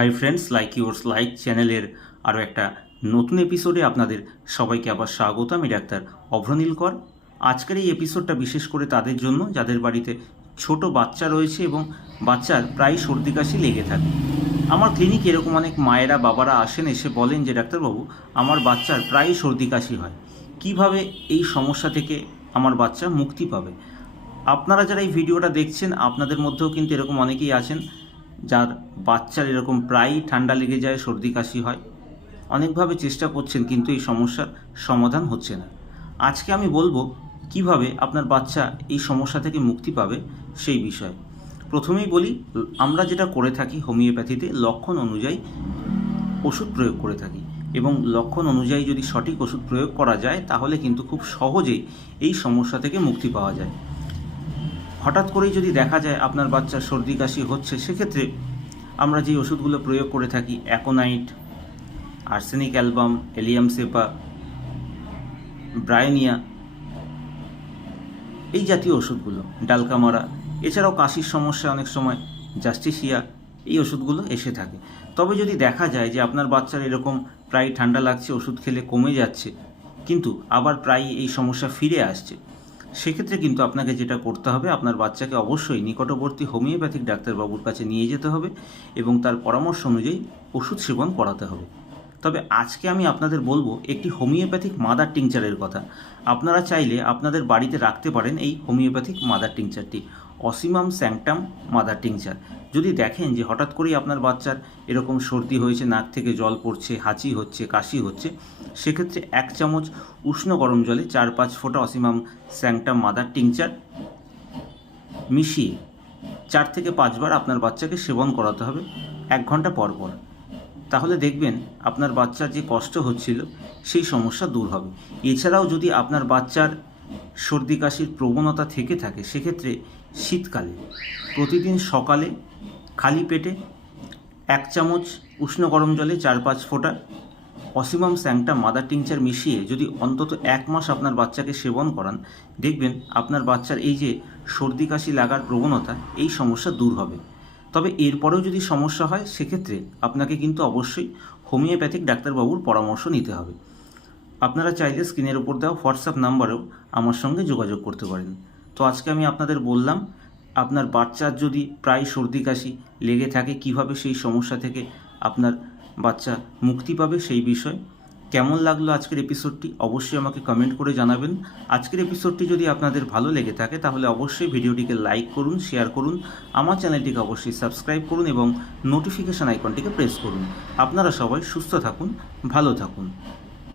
Hi friends, like yours like চ্যানেলের আরও একটা নতুন এপিসোডে আপনাদের সবাইকে আবার স্বাগত। আমি ডাক্তার অভ্রনীলকর। আজকের এই এপিসোডটা বিশেষ করে তাদের জন্য যাদের বাড়িতে ছোট বাচ্চা রয়েছে এবং বাচ্চার প্রায় সর্দি কাশি লেগে থাকে। আমার ক্লিনিকে এরকম অনেক মায়েরা বাবারা আসেন, এসে বলেন যে ডাক্তারবাবু, আমার বাচ্চার প্রায় সর্দি কাশি হয়, কিভাবে এই সমস্যা থেকে আমার বাচ্চা মুক্তি পাবে। আপনারা যারা এই ভিডিওটা দেখছেন, আপনাদের মধ্যেও কিন্তু এরকম অনেকেই আছেন যার বাচ্চার এরকম প্রায়ই ঠান্ডা লেগে যায়, সর্দি কাশি হয়। অনেকভাবে চেষ্টা করছেন কিন্তু এই সমস্যার সমাধান হচ্ছে না। আজকে আমি বলবো কিভাবে আপনার বাচ্চা এই সমস্যা থেকে মুক্তি পাবে সেই বিষয়ে। প্রথমেই বলি, আমরা যেটা করে থাকি হোমিওপ্যাথিতে লক্ষণ অনুযায়ী ওষুধ প্রয়োগ করে থাকি, এবং লক্ষণ অনুযায়ী যদি সঠিক ওষুধ প্রয়োগ করা যায় তাহলে কিন্তু খুব সহজেই এই সমস্যা থেকে মুক্তি পাওয়া যায়। হঠাৎ করেই যদি দেখা যায় আপনার বাচ্চার সর্দি কাশি হচ্ছে, সেক্ষেত্রে আমরা যে ওষুধগুলো প্রয়োগ করে থাকি, aconite, arsenic album, allium cepa, bryonia, এই জাতীয় ওষুধগুলো, ডালকামারা, এছাড়াও কাশির সমস্যা অনেক সময় জাস্টিসিয়া, এই ওষুধগুলো এসে থাকে। তবে যদি দেখা যায় যে আপনার বাচ্চার এরকম প্রায় ঠান্ডা লাগছে, ওষুধ খেলে কমে যাচ্ছে, কিন্তু আবার প্রায় এই সমস্যা ফিরে আসছে, সেক্ষেত্রে কিন্তু আপনাকে যেটা করতে হবে, আপনার বাচ্চাকে অবশ্যই নিকটবর্তী হোমিওপ্যাথিক ডাক্তারবাবুর কাছে নিয়ে যেতে হবে এবং তার পরামর্শ অনুযায়ী ওষুধ সেবন করাতে হবে। তবে আজকে আমি আপনাদের বলবো একটি হোমিওপ্যাথিক মাদার টিংচারের কথা। আপনারা চাইলে আপনাদের বাড়িতে রাখতে পারেন এই হোমিওপ্যাথিক মাদার টিংচারটি, অসিমাম স্যাংটাম মাদার টিংচার। যদি দেখেন যে হঠাৎ করেই আপনার বাচ্চার এরকম সর্দি হয়েছে, নাক থেকে জল পড়ছে, হাঁচি হচ্ছে, কাশি হচ্ছে, সেক্ষেত্রে 1 চামচ উষ্ণ গরম জলে 4-5 ফোঁটা অসিমাম স্যাংটাম মাদার টিংচার মিশিয়ে 4 থেকে 5 বার আপনার বাচ্চাকে সেবন করাতে হবে 1 ঘন্টা পর পর। তাহলে দেখবেন আপনার বাচ্চার যে কষ্ট হচ্ছিল সেই সমস্যা দূর হবে। এছাড়াও যদি আপনার বাচ্চার সর্দি কাশির প্রবণতা থেকে থাকে, সেক্ষেত্রে শীতকালে প্রতিদিন সকালে খালি পেটে 1 চামচ উষ্ণ গরম জলে 4-5 ফোঁটা অসিমাম স্যাংটাম মাদার টিংচার মিশিয়ে যদি অন্তত 1 মাস আপনার বাচ্চাকে সেবন করান, দেখবেন আপনার বাচ্চার এই যে সর্দি কাশি লাগার প্রবণতা, এই সমস্যা দূর হবে। তবে এরপরেও যদি সমস্যা হয়, সেক্ষেত্রে আপনাকে কিন্তু অবশ্যই হোমিওপ্যাথিক ডাক্তারবাবুর পরামর্শ নিতে হবে। আপনারা চাইলে স্ক্রিনের উপর দেওয়া হোয়াটসঅ্যাপ নাম্বারেও আমার সঙ্গে যোগাযোগ করতে পারেন। তো আজকে আমি আপনাদের বললাম, আপনার বাচ্চার যদি প্রায় সর্দি কাশি লেগে থাকে, কিভাবে সেই সমস্যা থেকে আপনার বাচ্চা মুক্তি পাবে সেই বিষয়। কেমন লাগলো আজকের এপিসোডটি অবশ্যই আমাকে কমেন্ট করে জানাবেন। আজকের এপিসোডটি যদি আপনাদের ভালো লেগে থাকে তাহলে অবশ্যই ভিডিওটিকে লাইক করুন, শেয়ার করুন, আমার চ্যানেলটিকে অবশ্যই সাবস্ক্রাইব করুন এবং নোটিফিকেশান আইকনটিকে প্রেস করুন। আপনারা সবাই সুস্থ থাকুন, ভালো থাকুন।